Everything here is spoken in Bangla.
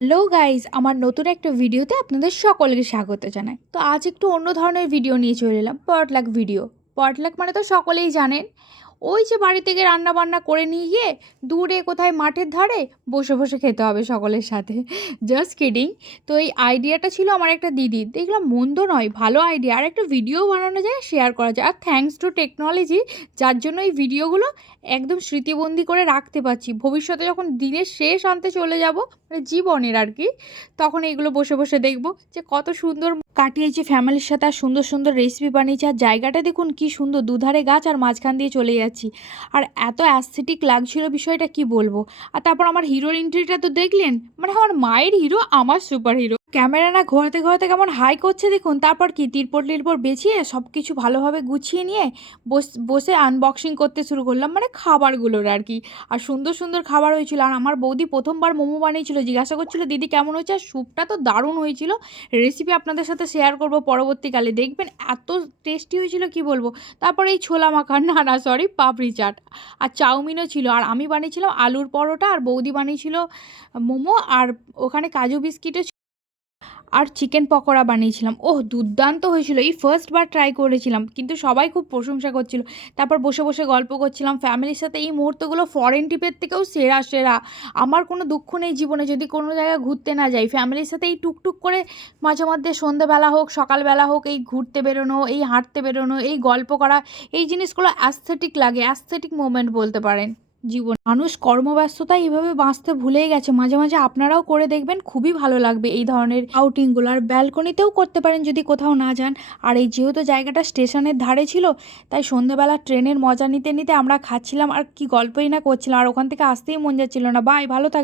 হ্যালো গাইস, আমার নতুন একটা ভিডিওতে আপনাদের সকলকে স্বাগত জানাই। তো আজ একটু অন্য ধরনের ভিডিও নিয়ে চলে এলাম, পটলাক ভিডিও। পটলাক মানে তো সকলেই জানেন, ওই যে বাড়ি থেকে রান্না বান্না করে নিয়ে গিয়ে দূরে কোথায় মাঠের ধারে বসে বসে খেতে হবে সকলের সাথে। Just kidding. তো এই আইডিয়াটা ছিল আমার একটা দিদির, দেখলাম মন্দ নয়, ভালো আইডিয়া, আর একটা ভিডিও বানানো যায়, শেয়ার করা যায়। আর থ্যাঙ্কস টু টেকনোলজি, যার জন্য এই ভিডিওগুলো একদম স্মৃতিবন্দি করে রাখতে পারছি। ভবিষ্যতে যখন দিনের শেষ আনতে চলে যাব, মানে জীবনের আর কি, তখন এইগুলো বসে বসে দেখবো যে কত সুন্দর কাটিয়েছে ফ্যামিলির সাথে, আর সুন্দর সুন্দর রেসিপি বানিয়েছে। আর জায়গাটা দেখুন কি সুন্দর, দুধারে গাছ আর মাঝখান দিয়ে চলে যাচ্ছি, আর এত অ্যাস্থেটিক লাগছিল, বিষয়টা কি বলবো। আর তারপর আমার হিরোর এন্ট্রিটা তো দেখলেন, মানে আমার মায়ের হিরো, আমার সুপার হিরো। ক্যামেরা না ঘোরাতে ঘোরাতে কেমন হাই করছে দেখুন। তারপর কি তিরপল টিরপল বেছিয়ে সব কিছু ভালোভাবে গুছিয়ে নিয়ে বসে আনবক্সিং করতে শুরু করলাম, মানে খাবারগুলোর আর কি। আর সুন্দর সুন্দর খাবার হয়েছিল। আর আমার বৌদি প্রথমবার মোমো বানিয়েছিল, জিজ্ঞাসা করছিল দিদি কেমন হয়েছে, আর স্যুপটা তো দারুণ হয়েছিল। রেসিপি আপনাদের সাথে শেয়ার করব পরবর্তীকালে, দেখবেন এত টেস্টি হয়েছিল কি বলবো। তারপর এই ছোলা মাখা, না সরি, পাপড়ি চাট আর চাউমিনও ছিল। আর আমি বানিয়েছিলাম আলুর পরোটা, আর বৌদি বানিয়েছিল মোমো, আর ওখানে কাজু বিস্কিটও আর চিকেন পকোড়া বানিয়েছিলাম। ওহ, দুর্দান্ত হয়েছিল। এই ফার্স্ট বার ট্রাই করেছিলাম, কিন্তু সবাই খুব প্রশংসা করছিল। তারপর বসে বসে গল্প করছিলাম ফ্যামিলির সাথে। এই মুহূর্তগুলো ফরেন ট্রিপের থেকেও সেরা সেরা। আমার কোনো দুঃখ নেই জীবনে যদি কোনো জায়গায় ঘুরতে না যাই। ফ্যামিলির সাথে এই টুকটুক করে মাঝে মধ্যে সন্ধ্যেবেলা হোক সকালবেলা হোক, এই ঘুরতে বেরোনো, এই হাঁটতে বেরোনো, এই গল্প করা, এই জিনিসগুলো অ্যাস্থেটিক লাগে, অ্যাস্থেটিক মোমেন্ট বলতে পারেন জীবন। মানুষ কর্মব্যস্ততায় এইভাবে বাঁচতে ভুলেই গেছে। মাঝে মাঝে আপনারাও করে দেখবেন, খুবই ভালো লাগবে এই ধরনের আউটিংগুলো। আর ব্যালকনিতেও করতে পারেন যদি কোথাও না যান। আর এই যেহেতু জায়গাটা স্টেশনের ধারে ছিল, তাই সন্ধ্যেবেলা ট্রেনের মজা নিতে নিতে আমরা খাচ্ছিলাম আর কি গল্পই না করছিলাম। আর ওখান থেকে আসতেই মন যাচ্ছিল না। বাই, ভালো থাক।